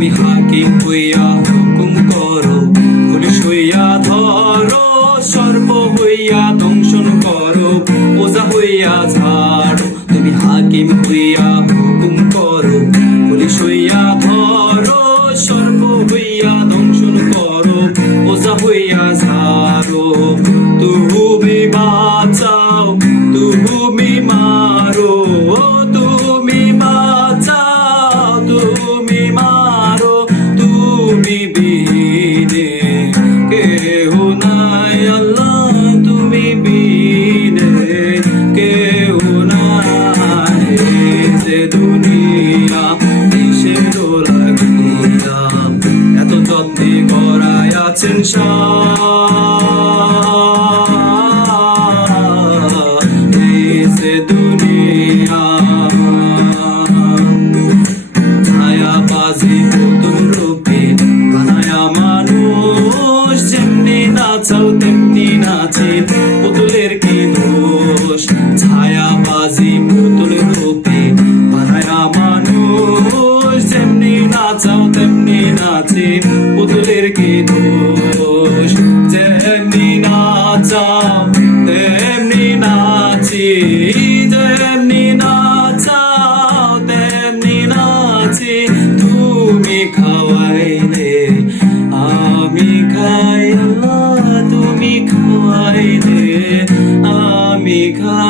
তুমি হাকিম হইয়া হুকুম করো, পুলিশ হইয়া ধরো, সর্ব হইয়া দংশন করো, ওজা হইয়া ঝাড়ো। তুমি হাকিম হইয়া হুকুম করো, পুলিশ হইয়া ধরো, সর্ব হইয়া দংশন করো, ওজা হইয়া ঝাড়ো। তুমি বাঁচাও, তুমি মারো, তুমি বাঁচাও, তুমি মারো, তুমি বিনে কেহ নাই আল্লাহ, তুমি বিনে কেহ নাই। যে দুনিয়া কিসের লাগিয়া এত যত্নে গড়াই আছেন দুনিয়া ছায়াবাজি পুতুল রূপে বানায়া মানুষ, যেমনি নাচাও তেমনি নাচে, পুতুলের কি দোষ। ছায়াবাজি পুতুল রূপে বানায়া মানুষ, যেমনি নাচাও তেমনি নাচে, পুতুলের কি দোষ। যেমনি নাচাও তেমনি নাচি, যেমনি নাচাও তেমনি নাচি, তুমি খাওয়াইলে আমি খাই আল্লাহ, তুমি খাওয়াইলে আমি খাই।